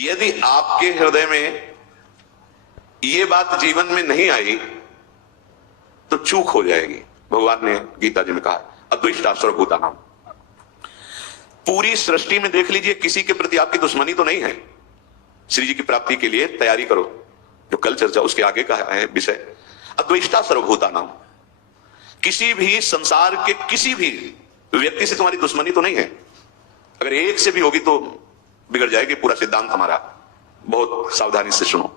यदि आपके हृदय में ये बात जीवन में नहीं आई तो चूक हो जाएगी। भगवान ने गीता जी में कहा अद्वेष्टा सर्वभूतानां। पूरी सृष्टि में देख लीजिए, किसी के प्रति आपकी दुश्मनी तो नहीं है। श्री जी की प्राप्ति के लिए तैयारी करो। जो कल चर्चा उसके आगे का है विषय, अद्वेष्टा सर्वभूतानां। किसी भी संसार के किसी भी व्यक्ति से तुम्हारी दुश्मनी तो नहीं है। अगर एक से भी होगी तो बिगड़ जाएगी पूरा सिद्धांत हमारा। बहुत सावधानी से सुनो।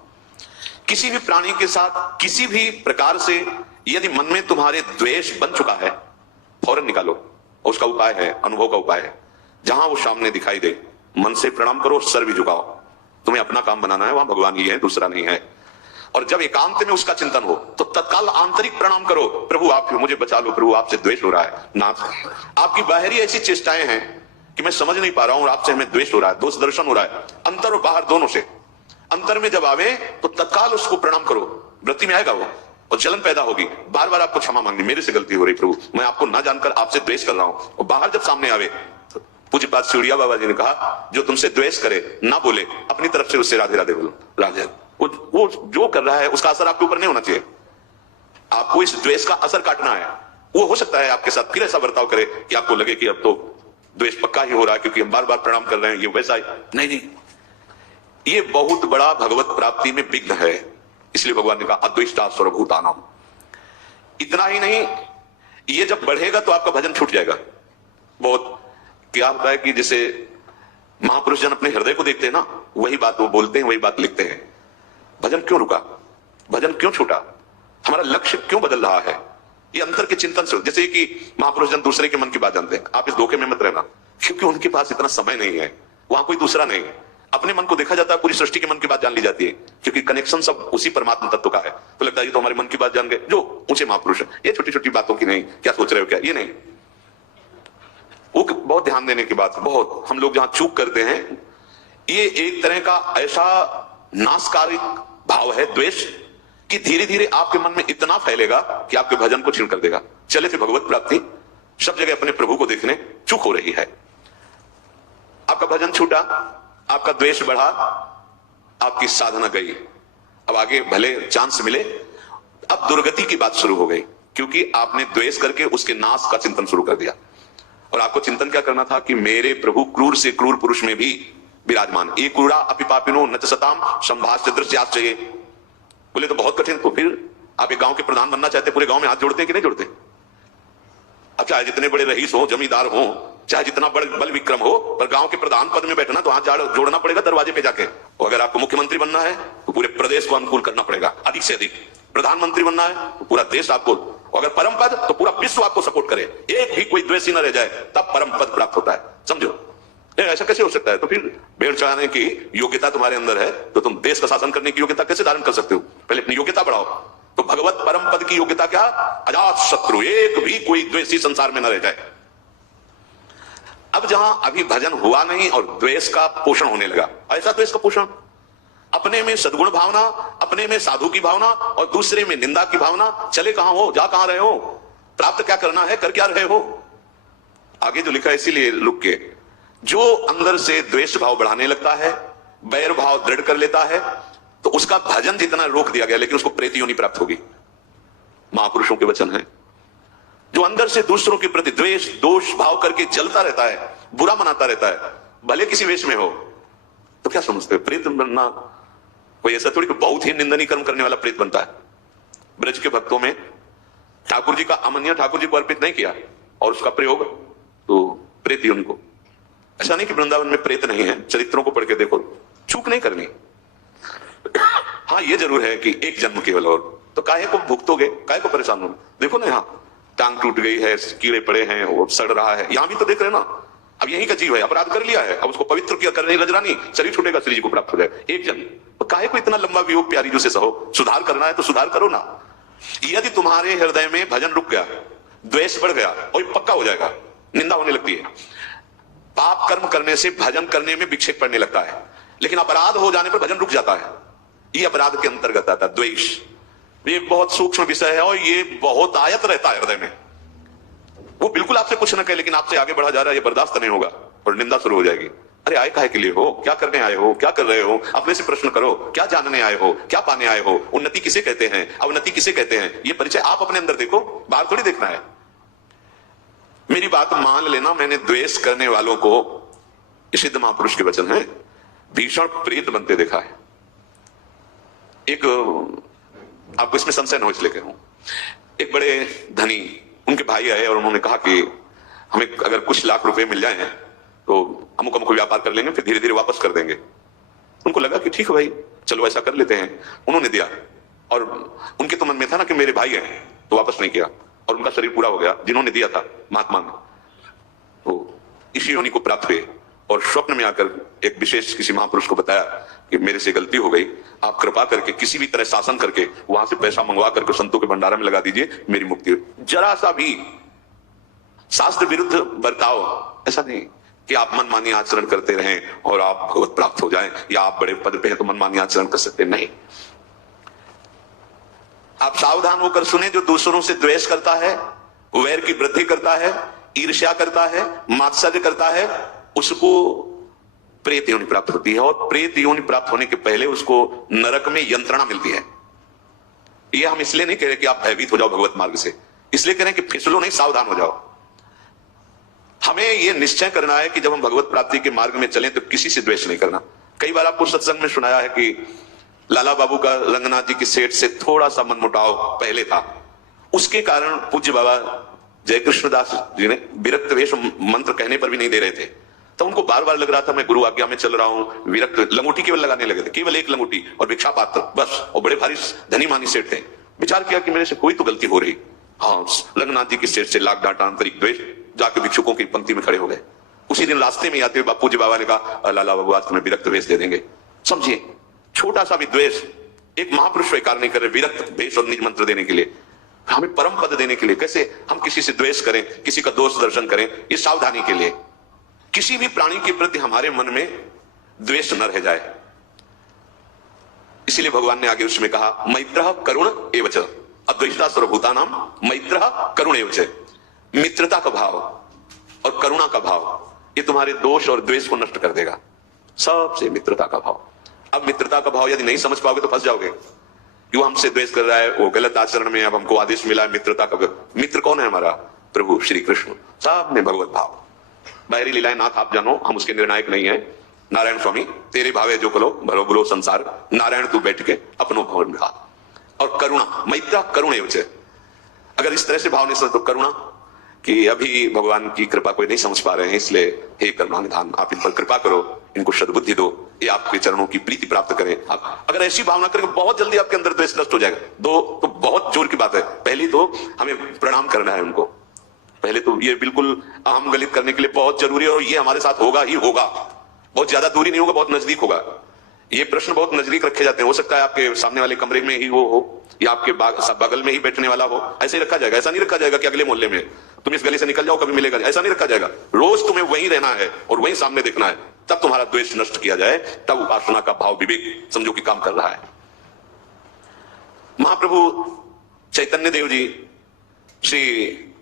किसी भी प्राणी के साथ किसी भी प्रकार से यदि मन में तुम्हारे द्वेष बन चुका है, फौरन निकालो। उसका उपाय है, अनुभव का उपाय है। जहां वो सामने दिखाई दे मन से प्रणाम करो, सर भी झुकाओ। तुम्हें अपना काम बनाना है, वहां भगवान ही है, दूसरा नहीं है। और जब एकांत में उसका चिंतन हो तो तत्काल आंतरिक प्रणाम करो, प्रभु आप मुझे बचा लो, प्रभु आपसे द्वेष हो रहा है। नाथ आपकी बाहरी ऐसी चेष्टाएं हैं कि मैं समझ नहीं पा रहा हूं, आपसे हमें द्वेष हो रहा है, दोष दर्शन हो रहा है, अंतर और बाहर दोनों से। अंतर में जब आवे तो तत्काल उसको प्रणाम करो। वृत्ति में आएगा वो और जलन पैदा होगी। बार बार आपको क्षमा मांगनी, मेरे से गलती हो रही प्रभु, मैं आपको ना जानकर आपसे द्वेष कर रहा हूं। और बाहर जब सामने आवे, पूज्यपाद सिउड़िया बाबा जी ने कहा जो तुमसे द्वेष करे ना बोले, अपनी तरफ से उससे राधे राधे बोलो। राधे वो जो कर रहा है उसका असर आपके ऊपर नहीं होना चाहिए। आपको इस द्वेष का असर काटना है। वो हो सकता है आपके साथ फिर ऐसा बर्ताव करे कि आपको लगे कि अब तो द्वेष पक्का ही हो रहा है क्योंकि हम बार बार प्रणाम कर रहे हैं, ये वैसा नहीं। ये बहुत बड़ा भगवत प्राप्ति में विघ्न है। इसलिए भगवान ने कहा अद्वेष्टा सर्वभूतानां। इतना ही नहीं, ये जब बढ़ेगा तो आपका भजन छूट जाएगा। बहुत क्या होता है कि जैसे महापुरुष जन अपने हृदय को देखते हैं ना, वही बात वो बोलते हैं, वही बात लिखते हैं। भजन क्यों रुका, भजन क्यों छूटा, हमारा लक्ष्य क्यों बदल रहा है, ये अंतर के चिंतन से। जैसे कि महापुरुष जन दूसरे के मन की बात जानते हैं, आप इस धोखे में मत रहना, क्योंकि उनके पास इतना समय नहीं है, वहां कोई दूसरा नहीं। अपने मन को देखा जाता है, पूरी सृष्टि के मन की बात जान ली जाती है, क्योंकि कनेक्शन सब उसी परमात्मा तत्व का है। तो लगता है ये तो हमारे मन की बात जान गए, जो ऊंचे महापुरुष है। ये छोटी छोटी बातों की नहीं, क्या सोच रहे हो क्या, ये नहीं। वो बहुत ध्यान देने की बात है। बहुत हम लोग जहां चूक करते हैं, ये एक तरह का ऐसा नाशकारी भाव है द्वेष कि धीरे धीरे आपके मन में इतना फैलेगा कि आपके भजन को छीन कर देगा। चले थे भगवत प्राप्ति, सब जगह अपने प्रभु को देखने चूक हो रही है। आपका भजन छूटा, आपका द्वेष बढ़ा, आपकी साधना गई। अब आगे भले चांस मिले, अब दुर्गति की बात शुरू हो गई, क्योंकि आपने द्वेष करके उसके नाश का चिंतन शुरू कर दिया। और आपको चिंतन क्या करना था कि मेरे प्रभु क्रूर से क्रूर पुरुष में भी विराजमान, ये क्रूरा अपि पापिनो न च सताम संभाष्य दृश्याश्चये। बोले तो बहुत कठिन। तो फिर आप एक गांव के प्रधान बनना चाहते, पूरे गांव में हाथ जोड़ते कि नहीं जोड़ते? अब चाहे जितने बड़े रईस हो, जमींदार हो, चाहे जितना बड़ बल विक्रम हो, पर गांव के प्रधान पद में बैठना तो हाथ जोड़ना पड़ेगा दरवाजे पे जाके। और अगर आपको मुख्यमंत्री बनना है तो पूरे प्रदेश को अनुकूल करना पड़ेगा, अधिक से अधिक। प्रधानमंत्री बनना है तो पूरा देश आपको, अगर परम पद तो पूरा विश्व आपको सपोर्ट करे, एक भी कोई द्वेषी न रह जाए, तब परम पद प्राप्त होता है। समझो, ऐसा कैसे हो सकता है? तो फिर भेड़ चढ़ाने की योग्यता तुम्हारे अंदर है तो तुम देश का शासन करने की योग्यता कैसे धारण कर सकते हो? पहले अपनी योग्यता बढ़ाओ। तो भगवत परम पद की योग्यता क्या? अजात शत्रु, एक भी कोई द्वेषी संसार में न रह जाए। अब जहां अभी भजन हुआ नहीं और द्वेष का पोषण होने लगा, ऐसा द्वेष का पोषण, अपने में सद्गुण भावना, अपने में साधु की भावना और दूसरे में निंदा की भावना। चले कहां हो, जा कहां रहे हो, प्राप्त क्या करना है, कर क्या रहे हो? आगे जो लिखा है इसीलिए लुक के, जो अंदर से द्वेष भाव बढ़ाने लगता है, बैर भाव दृढ़ कर लेता है, तो उसका भजन जितना रोक दिया गया, लेकिन उसको प्रेत योनि प्राप्त होगी। महापुरुषों के वचन है। जो अंदर से दूसरों के प्रति द्वेष दोष भाव करके जलता रहता है, बुरा मनाता रहता है, भले किसी वेश में हो, तो क्या समझते हो? प्रेत बनना कोई ऐसा थोड़ी बहुत ही निंदनीय कर्म करने वाला प्रेत बनता है। ब्रज के भक्तों में ठाकुर जी का अमन्य ठाकुर जी को अर्पित नहीं किया और उसका प्रयोग तो प्रेत ही उनको। ऐसा नहीं कि वृंदावन में प्रेत नहीं है, चरित्रों को पढ़ के देखो, चूक नहीं करनी। हाँ ये जरूर है कि एक जन्म केवल, और तो काहे को भुगतोगे, काहे को परेशान हो? देखो ना, यहाँ टांग टूट गई है, कीड़े पड़े हैं, वो सड़ रहा है, यहां भी तो देख रहे ना। अब यही का जीव है, अपराध कर लिया है, अब उसको पवित्र किया कर रही रजरानी, शरीर छूटेगा, श्री जी को प्राप्त हो जाए एक जन्म। तो काहे को इतना लंबा वियोग प्यारी जो से सहो? सुधार करना है तो सुधार करो ना। यदि तुम्हारे हृदय में भजन रुक गया, द्वेष बढ़ गया, और पक्का हो जाएगा, निंदा होने लगती है। पाप कर्म करने से भजन करने में विक्षेप पड़ने लगता है, लेकिन अपराध हो जाने पर भजन रुक जाता है। ये अपराध के अंतर्गत आता है द्वेष। ये बहुत सूक्ष्म विषय है और ये बहुत आयत रहता है हृदय में। वो बिल्कुल आपसे कुछ न कहे, लेकिन आपसे आगे बढ़ा जा रहा है, ये बर्दाश्त नहीं होगा और निंदा शुरू हो जाएगी। अरे आए काहे के लिए हो, क्या करने आए हो, क्या कर रहे हो, अपने से प्रश्न करो, क्या जानने आए हो, क्या पाने आए हो, उन्नति किसे कहते हैं, अवनति किसे कहते हैं, ये परिचय आप अपने अंदर देखो, बाहर थोड़ी देखना है। मेरी बात मान लेना, मैंने द्वेष करने वालों को, सिद्ध महापुरुष के वचन है, भीषण प्रेत बनते देखा है। एक आपको इसमें संशय न हो इसलिए कह रहा हूं, एक बड़े धनी उनके भाई आए और उन्होंने कहा कि हमें अगर कुछ लाख रुपए मिल जाए तो अमुक अमुक व्यापार कर लेंगे, फिर धीरे धीरे वापस कर देंगे। उनको लगा कि ठीक है भाई, चलो ऐसा कर लेते हैं। उन्होंने दिया और उनके तो मन में था ना कि मेरे भाई हैं, तो वापस नहीं किया और उनका शरीर पूरा हो गया। जिन्होंने दिया था महात्मा ने, तो इसी योनि को प्राप्त हुए और स्वप्न में आकर एक विशेष किसी महापुरुष को बताया कि मेरे से गलती हो गई, आप कृपा करके किसी भी तरह शासन करके वहां से पैसा मंगवा करके संतों के भंडारा में लगा दीजिए, मेरी मुक्ति हो। जरा सा भी शास्त्र विरुद्ध बर्ताव, ऐसा नहीं कि आप मनमानी आचरण करते रहें और आप भगवत प्राप्त हो जाएं, या आप बड़े पद पे हैं तो मनमानी आचरण कर सकते नहीं। आप सावधान होकर सुने, जो दूसरों से द्वेष करता है, वैर की वृद्धि करता है, ईर्ष्या करता है, मात्सर्य करता है, उसको प्रेत योनि प्राप्त होती है। और प्रेत योनि प्राप्त होने के पहले उसको नरक में यंत्रणा मिलती है। ये हम इसलिए नहीं कह रहे कि आप भयभीत हो जाओ भगवत मार्ग से, इसलिए कह रहे हैं कि फिसलो नहीं, सावधान हो जाओ। हमें यह निश्चय करना है कि जब हम भगवत प्राप्ति के मार्ग में चलें तो किसी से द्वेष नहीं करना। कई बार आपको सत्संग में सुनाया है कि लाला बाबू का रंगनाथ जी की सेठ से थोड़ा सा मनमुटाव पहले था, उसके कारण पूज्य बाबा जय कृष्णदास जी ने विरक्त वेश मंत्र कहने पर भी नहीं दे रहे थे। तो उनको बार बार लग रहा था मैं गुरु आज्ञा में चल रहा हूं, विरक्त लंगोटी केवल लगाने लगे थे, केवल एक लंगोटी और भिक्षा पात्र बस। और बड़े भारी धनी मानी सेठ थे। विचार किया कि मेरे से कोई तो गलती हो रही। हाँ, रंगनाथ जी की सेठ से लाख डांटा, आंतरिक द्वेष, जाके भिक्षुकों की पंक्ति में खड़े हो गए। उसी दिन रास्ते में आते हुए बापू जी बाबा ने कहा लाला बाबू आज तुम्हें विरक्त वेश दे देंगे। समझिए, छोटा सा भी द्वेष एक महापुरुष स्वीकार नहीं कर रहे विरक्त वेश और निज मंत्र देने के लिए, हमें परम पद देने के लिए। कैसे हम किसी से द्वेष करें, किसी का दोष दर्शन करें, ये सावधानी के लिए। किसी भी प्राणी के प्रति हमारे मन में द्वेष न रह जाए, इसीलिए भगवान ने आगे उसमें कहा मैत्रः करुण एवच, अद्वेष्टा सर्वभूतानां मैत्रः करुण एवच। मित्रता का भाव और करुणा का भाव ये तुम्हारे दोष और द्वेष को नष्ट कर देगा। सबसे मित्रता का भाव। अब मित्रता का भाव यदि नहीं समझ पाओगे तो फंस जाओगे। क्यों हमसे द्वेष कर रहा है, वो गलत आचरण में, अब हमको आदेश मिला है मित्रता का। मित्र कौन है हमारा? प्रभु श्री कृष्ण। सब में भगवत भाव। बाहरी लीलाएं नाथ आप जानो, हम उसके निर्णायक नहीं है। नारायण स्वामी तेरे भावे जो करो भलो बुलो संसार, नारायण तू बैठ के अपनो भवन में। और करुणा, मैत्रा करुण एवच। अगर इस तरह से भाव नहीं समझ तो करुणा कि अभी भगवान की कृपा कोई नहीं समझ पा रहे हैं, इसलिए हे करुणा निधान आप इन पर कृपा करो, इनको सद्बुद्धि दो, ये आपके चरणों की प्रीति प्राप्त करें। आप अगर ऐसी भावना करेंगे बहुत जल्दी आपके अंदर द्वेष नष्ट हो जाएगा। दो तो बहुत जोर की बात है। पहली तो हमें प्रणाम करना है उनको, पहले तो ये बिल्कुल अहम गलित करने के लिए बहुत जरूरी है। और ये हमारे साथ होगा ही होगा, बहुत ज्यादा दूरी नहीं होगा, बहुत नजदीक होगा। ये प्रश्न बहुत नजदीक रखे जाते हैं। हो सकता है आपके सामने वाले कमरे में ही वो हो या आपके बगल में ही बैठने वाला हो, ऐसे ही रखा जाएगा। ऐसा नहीं रखा जाएगा कि अगले मोहल्ले में तुम इस गली से निकल जाओ कभी मिलेगा, ऐसा नहीं रखा जाएगा। रोज तुम्हें वहीं रहना है और वहीं सामने देखना है, तब तुम्हारा द्वेष नष्ट किया जाए, तब उपासना का भाव विवेक समझो कि काम कर रहा है। महाप्रभु चैतन्य देव जी श्री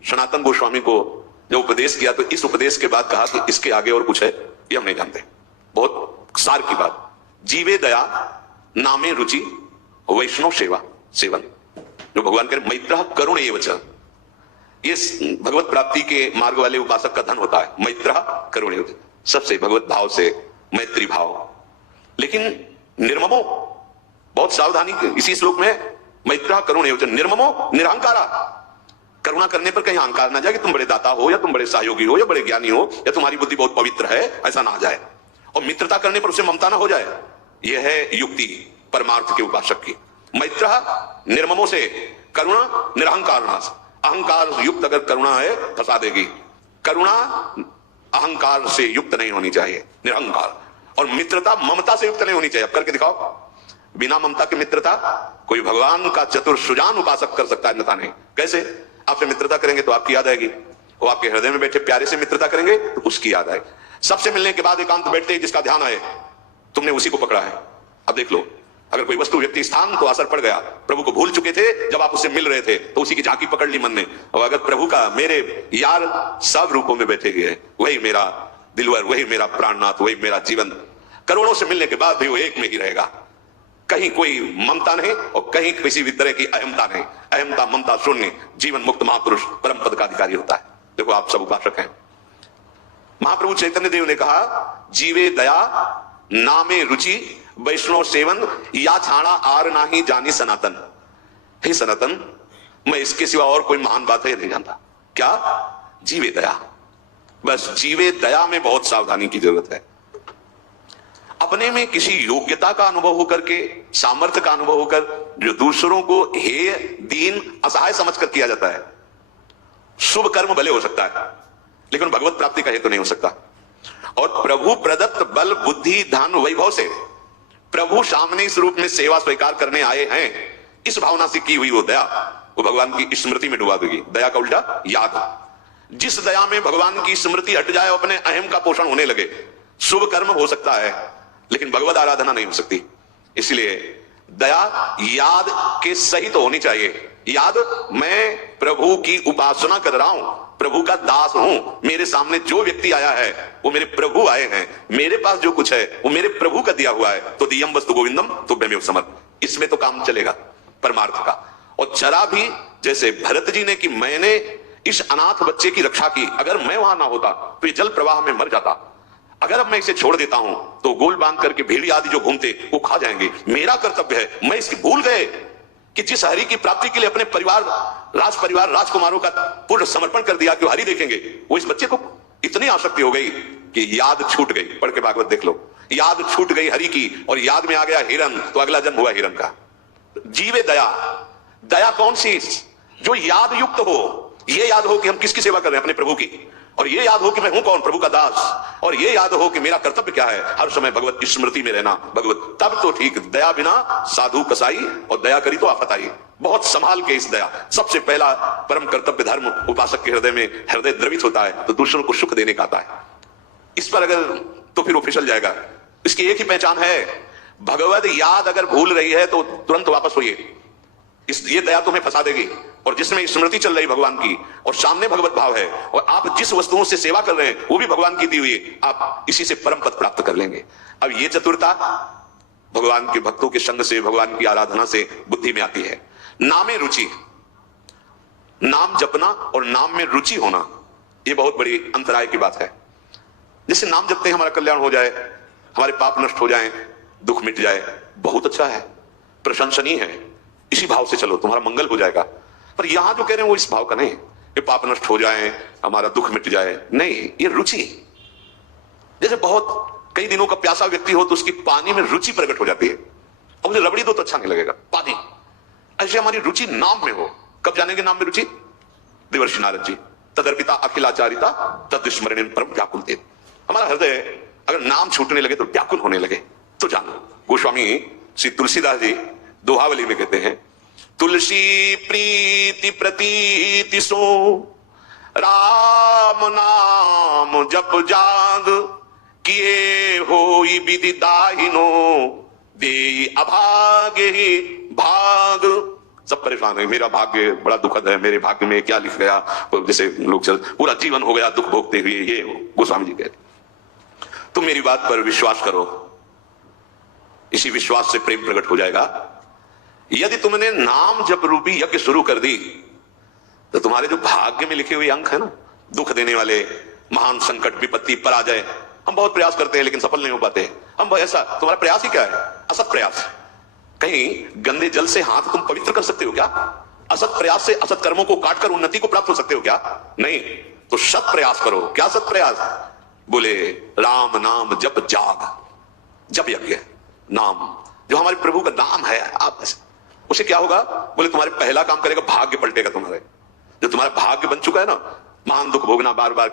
सनातन गोस्वामी को जब उपदेश किया तो इस उपदेश के बाद कहा कि इसके आगे और कुछ है ये हम नहीं जानते। बहुत सार की बात। जीवे दया नामे रुचि वैष्णव सेवा सेवन, जो भगवान के मैत्रः करुण एवच, ये भगवत प्राप्ति के मार्ग वाले उपासक का धन होता है। मैत्रः करुण एवच, सबसे भगवत भाव से मैत्री भाव। लेकिन निर्ममो, बहुत सावधानी इसी श्लोक में, मैत्रः करुण एवच निर्ममो निरहंकारा। करुणा करने पर कहीं अहंकार ना जाए कि तुम बड़े दाता हो या तुम बड़े सहयोगी हो या बड़े ज्ञानी हो या तुम्हारी बुद्धि बहुत पवित्र है, ऐसा ना आ जाए। और मित्रता करने पर उसे ममता ना हो जाए। यह है युक्ति परमार्थ के उपासक की। मैत्रः निर्ममों से, करुणा निरहंकार। अहंकार युक्त अगर करुणा है फंसा देगी। करुणा अहंकार से युक्त नहीं होनी चाहिए, निरहंकार। और मित्रता ममता से युक्त नहीं होनी चाहिए। अब करके दिखाओ बिना ममता की मित्रता। कोई भगवान का चतुर सुजान उपासक कर सकता है, अन्यथा नहीं। कैसे? आपसे मित्रता करेंगे तो आपकी याद आएगी, वो आपके हृदय में बैठे प्यारे से मित्रता करेंगे तो उसकी याद आएगी। सबसे मिलने के बाद एकांत बैठते ही जिसका ध्यान आए, तुमने उसी को पकड़ा है। अब देख लो, अगर कोई वस्तु व्यक्ति स्थान तो असर पड़ गया। प्रभु को भूल चुके थे, जब आप उससे मिल रहे थे तो उसी की झांकी पकड़ ली मन ने। और अगर प्रभु का मेरे यार सब रूपों में बैठे हुए हैं, वही मेरा दिलवर, वही मेरा प्राणनाथ, वही मेरा जीवन। करोड़ों से मिलने के बाद भी वो एक में ही रहेगा। कहीं कोई ममता नहीं और कहीं किसी भी तरह की अहमता नहीं। अहमता ममता शून्य जीवन मुक्त महापुरुष परम पद का अधिकारी होता है। देखो आप सब उपासक हैं। महाप्रभु चैतन्य देव ने कहा, जीवे दया नामे रुचि वैष्णव सेवन या छाड़ा आर नाही जानी सनातन। हे सनातन, मैं इसके सिवा और कोई महान बात है नहीं जानता। क्या? जीवे दया। बस जीवे दया में बहुत सावधानी की जरूरत है। अपने में किसी योग्यता का अनुभव होकर के, सामर्थ्य का अनुभव होकर जो दूसरों को हेय दीन असहाय समझकर किया जाता है, शुभ कर्म भले हो सकता है लेकिन भगवत प्राप्ति का हेतु नहीं हो सकता। और प्रभु प्रदत्त बल बुद्धि धन वैभव से प्रभु सामने इस रूप में सेवा स्वीकार करने आए हैं, इस भावना से की हुई वो दया वो भगवान की स्मृति में डुबा देगी। दया का उल्टा याद। जिस दया में भगवान की स्मृति हट जाए, अपने अहम का पोषण होने लगे, शुभ कर्म हो सकता है लेकिन भगवत आराधना नहीं हो सकती। इसलिए दया याद के सहित होनी चाहिए। याद, मैं प्रभु की उपासना कर रहा हूं, प्रभु का दास हूं, मेरे सामने जो व्यक्ति आया है वो मेरे प्रभु आए हैं, मेरे पास जो कुछ है वो मेरे प्रभु का दिया हुआ है। तो दियम वस्तु गोविंदम तुभ्यमेव समर्थ। इसमें तो काम चलेगा परमार्थ का। और जरा भी जैसे भरत जी ने कि मैंने इस अनाथ बच्चे की रक्षा की, अगर मैं वहां ना होता तो ये जल प्रवाह में मर जाता। अगर अब मैं इसे छोड़ देता हूं तो गोल बांध करके भेड़िया आदि जो घूमते वो खा जाएंगे। मेरा कर्तव्य है। मैं इसकी भूल गए कि जिस हरि की प्राप्ति के लिए अपने परिवार, राज परिवार, राजकुमारों का पूर्ण समर्पण कर दिया कि हरि देखेंगे, वो इस बच्चे को इतनी आसक्ति हो गई कि याद छूट गई। पढ़ के भागवत देख लो। याद छूट गई हरि की और याद में आ गया हिरन, तो अगला जन्म हुआ हिरन का। जीवे दया। दया कौन सी? जो याद युक्त हो। ये याद हो कि हम किसकी सेवा कर रहे हैं, अपने प्रभु की। और ये याद हो कि मैं हूं कौन, प्रभु का दास। और ये याद हो कि मेरा कर्तव्य क्या है, हर समय भगवत की स्मृति में रहना। भगवत तब तो ठीक। दया बिना साधु कसाई, और दया करी तो आफत आई। बहुत संभाल के इस दया। सबसे पहला परम कर्तव्य धर्म उपासक के हृदय में हृदय द्रवित होता है तो दूसरों को सुख देने का आता है। इस पर अगर तो फिर वो फिसल जाएगा। इसकी एक ही पहचान है, भगवत याद अगर भूल रही है तो तुरंत वापस होइए। ये दया तुम्हें फंसा देगी। और जिसमें स्मृति चल रही भगवान की और सामने भगवत भाव है और आप जिस वस्तुओं से सेवा कर रहे हैं वो भी भगवान की दी हुई, आप इसी से परम पद प्राप्त कर लेंगे। अब ये चतुरता भगवान के भक्तों के संग से, भगवान की आराधना से बुद्धि में आती है। नामे रुचि। नाम जपना और नाम में रुचि होना, ये बहुत बड़ी अंतराय की बात है। जैसे नाम जपते हैं हमारा कल्याण हो जाए, हमारे पाप नष्ट हो जाएं, दुख मिट जाए, बहुत अच्छा है, प्रशंसनीय है। इसी भाव से चलो, तुम्हारा मंगल हो जाएगा। पर यहां जो कह रहे हैं वो इस भाव का नहीं। ये पाप नष्ट हो जाए, हमारा दुख मिट जाए, नहीं, ये रुचि। जैसे बहुत कई दिनों का प्यासा व्यक्ति हो तो उसकी पानी में रुचि प्रकट हो जाती है। अब मुझे रबड़ी दो तो अच्छा नहीं लगेगा, पानी। ऐसे हमारी रुचि नाम में हो। कब जानेंगे नाम में रुचि? देवर्षि नारद जी, तदर्पिता अखिलाचारिता तद स्मरण परम व्याकुल देव। हमारा हृदय अगर नाम छूटने लगे तो व्याकुल होने लगे तो जानो। गोस्वामी श्री तुलसीदास जी दोहावली में कहते हैं, तुलसी प्रीति प्रतीति सो राम नाम जप जाग, किए होई विधि दाहिनो दे अभागे ही भाग। सब परेशान है, मेरा भाग्य बड़ा दुखद है, मेरे भाग्य में क्या लिख गया। तो जैसे लोग चल पूरा जीवन हो गया दुख भोगते हुए। ये गोस्वामी जी कहते, तुम मेरी बात पर विश्वास करो, इसी विश्वास से प्रेम प्रकट हो जाएगा। यदि तुमने नाम जप रूपी यज्ञ शुरू कर दी तो तुम्हारे जो भाग्य में लिखे हुए अंक है ना, दुख देने वाले, महान संकट, विपत्ति, पराजय, हम बहुत प्रयास करते हैं लेकिन सफल नहीं हो पाते। हम ऐसा, तुम्हारा प्रयास ही क्या है? असत प्रयास। कहीं गंदे जल से हाथ तुम पवित्र कर सकते हो क्या? असत प्रयास से असत कर्मों को काटकर उन्नति को प्राप्त हो सकते हो क्या? नहीं। तो सत प्रयास करो। क्या सत प्रयास? बोले राम नाम जप जाग, जप यज्ञ नाम, जो हमारे प्रभु का नाम है। आप उसे क्या होगा? बोले तुम्हारे पहला काम करेगा, भाग्य पलटेगा तुम्हारे। जो तुम्हारा भाग्य बन चुका है ना, महान दुख भोगना, बार बार